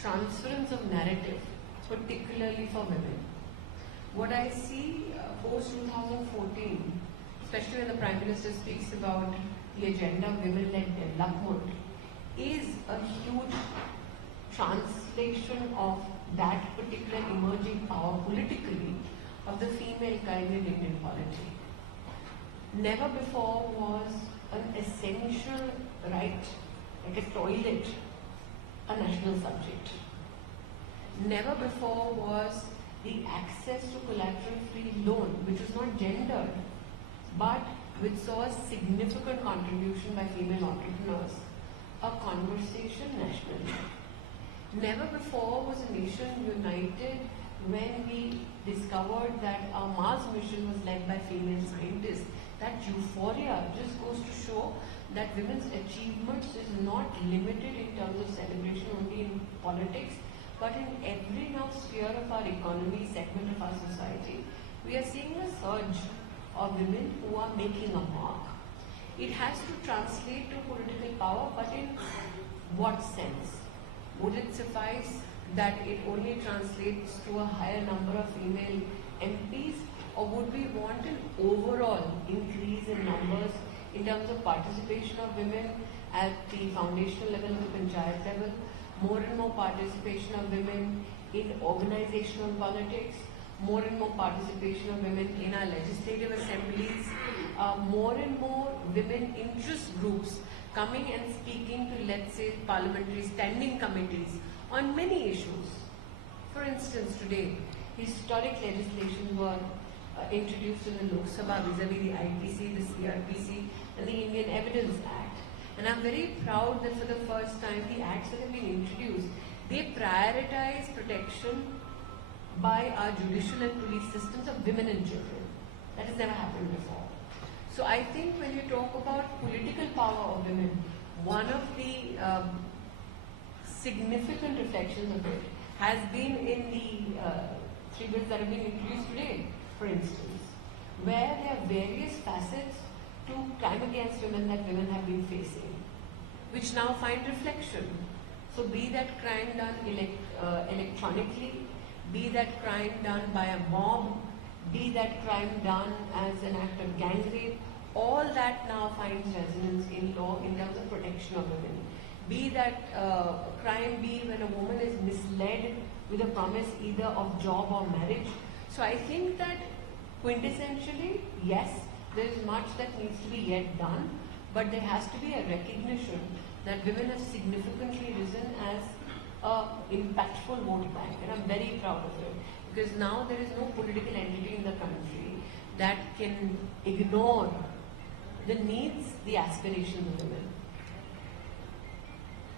transference of narrative, particularly for women. What I see post 2014, especially when the Prime Minister speaks about the agenda of women-led development, is a huge translation of that particular emerging power politically of the female kind in Indian polity. Never before was an essential right, like a toilet, a national subject. Never before was the access to collateral-free loan, which was not gendered, but which saw a significant contribution by female entrepreneurs, a conversation nationally. Never before was a nation united when we discovered that our Mars mission was led by female scientists. That euphoria just goes to show that women's achievements is not limited in terms of celebration only in politics, but in every now sphere of our economy, segment of our society. We are seeing a surge of women who are making a mark. It has to translate to political power, but in what sense? Would it suffice that it only translates to a higher number of female MPs, or would we want an overall increase in numbers in terms of participation of women at the foundational level, the panchayat level, more and more participation of women in organizational politics, more and more participation of women in our legislative assemblies, more and more women interest groups coming and speaking to, let's say, parliamentary standing committees on many issues. For instance, today, historic legislation were introduced in the Lok Sabha vis-a-vis the IPC, the CRPC, and the Indian Evidence Act. And I'm very proud that for the first time, the acts that have been introduced, they prioritize protection by our judicial and police systems of women and children. That has never happened before. So I think when you talk about political power of women, one of the significant reflections of it has been in the 3 bills that have been introduced today, for instance, where there are various facets to crime against women that women have been facing, which now find reflection. So be that crime done electronically, be that crime done by a mob, be that crime done as an act of gang rape, all that now finds resonance in law in terms of protection of women. Be that crime be when a woman is misled with a promise either of job or marriage. So I think that quintessentially, yes, there is much that needs to be yet done, but there has to be a recognition that women have significantly risen as an impactful vote bank, and I'm very proud of it, because now there is no political entity in the country that can ignore the needs, the aspirations of women.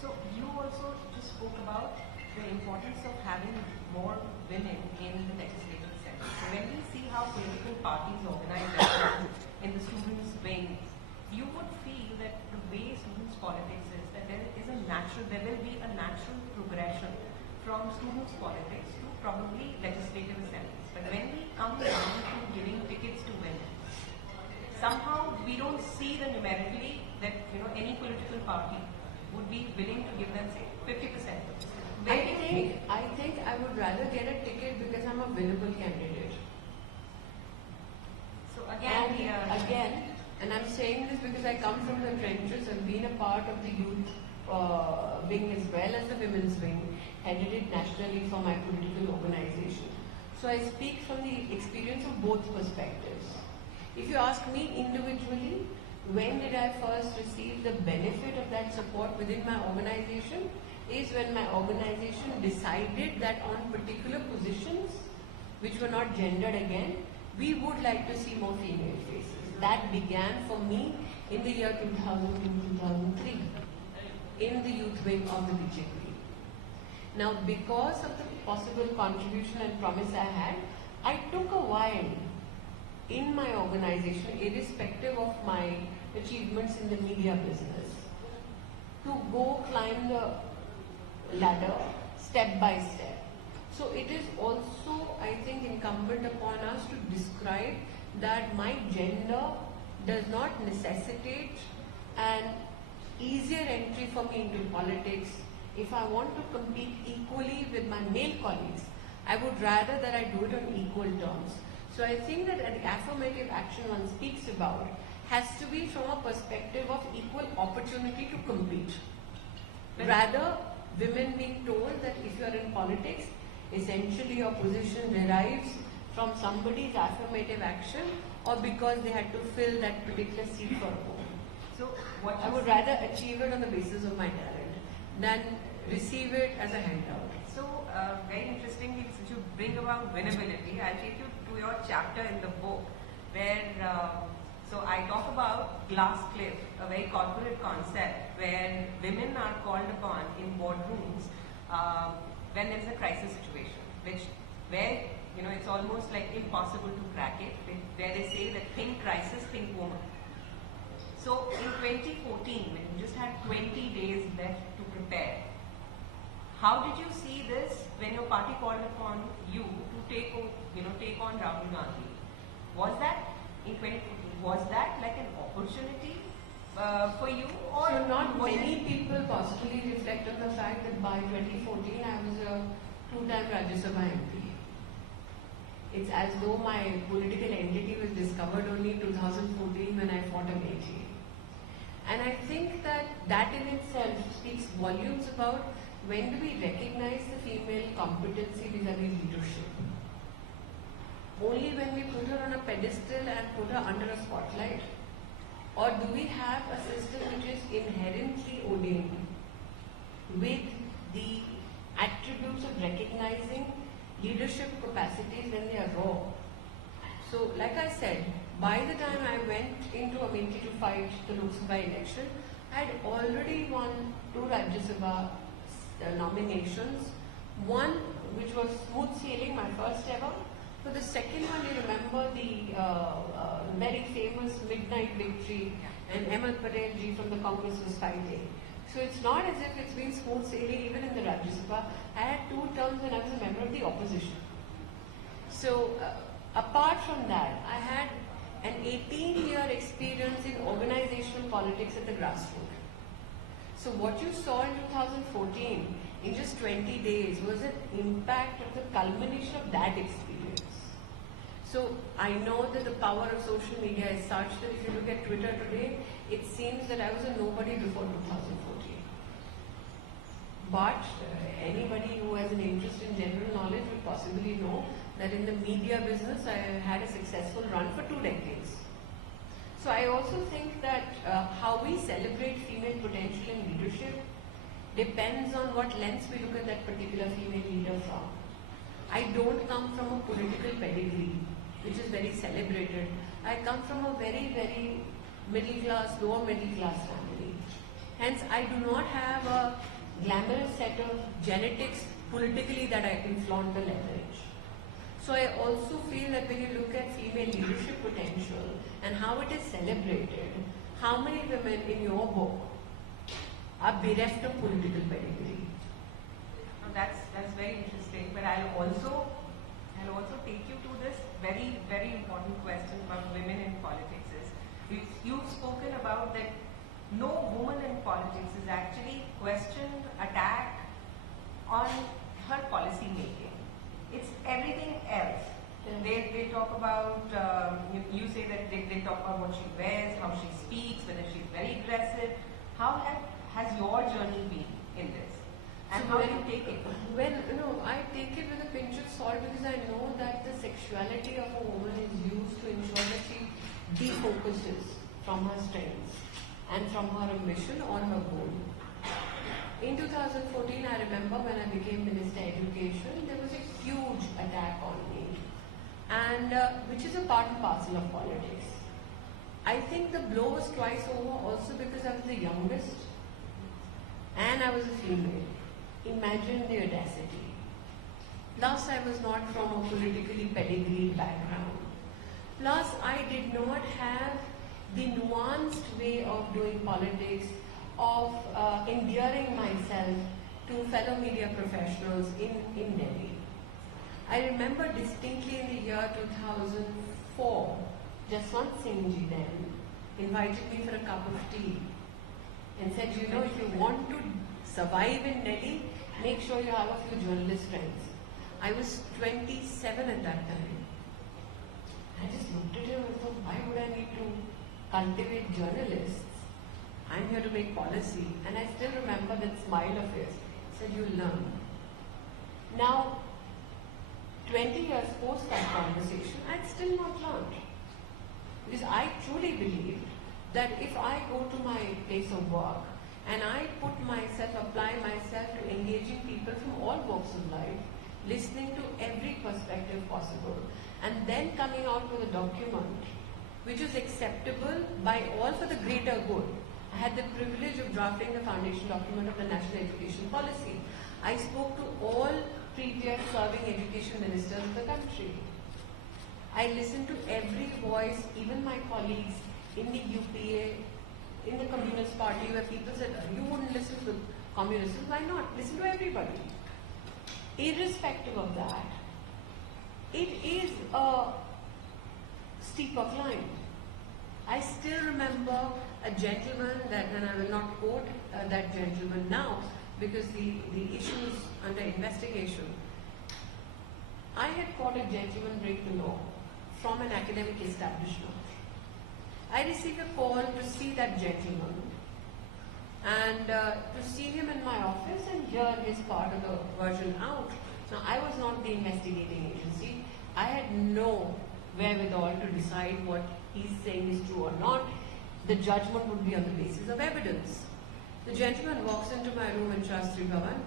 So you also just spoke about the importance of having more women in the legislative assembly. So when we see how political parties organize themselves in the students' wing, you would feel that the way students' politics is that there will be a natural progression from students' politics to probably legislative assemblies. But when we come down to giving tickets to women, somehow we don't see the numerically that any political party would be willing to give them, say, 50%. I think I would rather get a ticket because I'm a winnable candidate. So again, and I'm saying this because I come from the trenches and been a part of the youth wing as well as the women's wing, headed it nationally for my political organization. So I speak from the experience of both perspectives. If you ask me individually, when did I first receive the benefit of that support within my organization, is when my organization decided that on particular positions, which were not gendered again, we would like to see more female faces. That began for me in the year 2002-2003 in the youth wing of the BJP. Now, because of the possible contribution and promise I had, I took a while in my organization, irrespective of my achievements in the media business, to go climb the ladder step by step. So it is also, I think, incumbent upon us to describe that my gender does not necessitate an easier entry for me into politics, if I want to compete equally with my male colleagues, I would rather that I do it on equal terms. So I think that the affirmative action one speaks about has to be from a perspective of equal opportunity to compete. Rather, women being told that if you are in politics, essentially your position derives from somebody's affirmative action or because they had to fill that particular seat for a woman. So what I would rather achieve it on the basis of my talent than receive it as a handout. So, very interestingly, since you bring about winnability, I'll take you to your chapter in the book where, so I talk about glass cliff, a very corporate concept where women are called upon in boardrooms when there is a crisis situation, where it's almost like impossible to crack it, where they say that think crisis, think woman. So in 2014, when you just had 20 days left to prepare, how did you see this when your party called upon you to take on Rahul Gandhi? Was that in 2014? Was that like an opportunity for you, or so not many people possibly reflect on the fact that by 2014 I was a two-time Rajya Sabha MP. It's as though my political entity was discovered only in 2014 when I fought Amethi. And I think that in itself speaks volumes about when do we recognize the female competency vis-a-vis leadership. Only when we put her on a pedestal and put her under a spotlight? Or do we have a system which is inherently ordained with the attributes of recognizing leadership capacities when they are raw? So, like I said, by the time I went into Amethi to fight the Lok Sabha election, I had already won 2 Rajya Sabha nominations. One which was smooth sailing, my first ever. For the second one, you remember the very famous midnight victory, and Ahmed Patel ji from the Congress was fighting. So it's not as if it's been smooth sailing even in the Rajya Sabha. I had 2 terms when I was a member of the opposition. So apart from that, I had an 18-year experience in organizational politics at the grassroots. So what you saw in 2014 in just 20 days was an impact of the culmination of that experience. So I know that the power of social media is such that if you look at Twitter today, it seems that I was a nobody before 2014. But anybody who has an interest in general knowledge would possibly know that in the media business I had a successful run for 2 decades. So I also think that how we celebrate female potential in leadership depends on what lens we look at that particular female leader from. I don't come from a political pedigree, which is very celebrated. I come from a very, very middle class, lower middle class family. Hence, I do not have a glamorous set of genetics politically that I can flaunt the leverage. So I also feel that when you look at female leadership potential and how it is celebrated, how many women in your book are bereft of political pedigree? That's very interesting. But I'll also take you to this very, very important question about women in politics. You've spoken about that no woman in politics is actually questioned, attacked on her policy making. It's everything else. Yeah. They talk about, you say that they talk about what she wears, how she speaks, whether she's very aggressive. How has your journey been in this? And so how do you take it? Well, I take it with a pinch of salt because I know that the sexuality of a woman is used to ensure that she defocuses from her strengths and from her ambition or her goal. In 2014, I remember when I became Minister of Education, there was a huge attack on me, and which is a part and parcel of politics. I think the blow was twice over also because I was the youngest and I was a female. Imagine the audacity. Plus, I was not from a politically pedigreed background. Plus, I did not have the nuanced way of doing politics, of endearing myself to fellow media professionals in Delhi. I remember distinctly in the year 2004, Jaswant Singh ji then invited me for a cup of tea and said, if you want to survive in Delhi, make sure you have a few journalist friends. I was 27 at that time. I just looked at him and thought, why would I need to cultivate journalists? I'm here to make policy. And I still remember that smile of his. He said, you'll learn. Now, 20 years post that conversation, I'd still not learned. Because I truly believed that if I go to my place of work and I put myself, apply myself to engaging people from all walks of life, listening to every perspective possible, and then coming out with a document which is acceptable by all for the greater good. I had the privilege of drafting the foundation document of the National Education Policy. I spoke to all previous serving education ministers of the country. I listened to every voice, even my colleagues in the UPA, in the Communist Party, where people said, you wouldn't listen to communists. Why not? Listen to everybody. Irrespective of that, it is a steeper climb. I still remember a gentleman that, and I will not quote that gentleman now because the issue is under investigation. I had caught a gentleman break the law from an academic establishment. I received a call to see that gentleman and to see him in my office and hear his part of the version out. Now, I was not the investigating agency. I had no wherewithal to decide what he's saying is true or not. The judgment would be on the basis of evidence. The gentleman walks into my room in Shastri Bhavan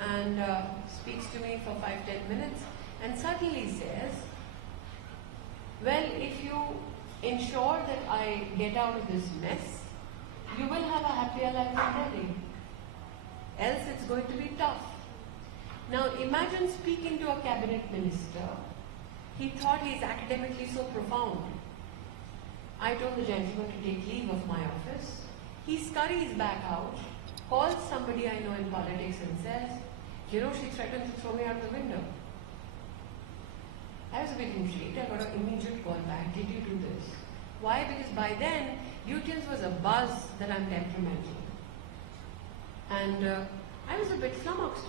and speaks to me for 5-10 minutes and suddenly says, well, if you ensure that I get out of this mess, you will have a happier life in Delhi. Else it's going to be tough. Now imagine speaking to a cabinet minister. He thought he's academically so profound. I told the gentleman to take leave of my office. He scurries back out, calls somebody I know in politics and says, you know, she threatened to throw me out the window. I was a bit intrigued. I got an immediate call back. Did you do this? Why? Because by then, Newton's was a buzz that I'm temperamental. And I was a bit flummoxed.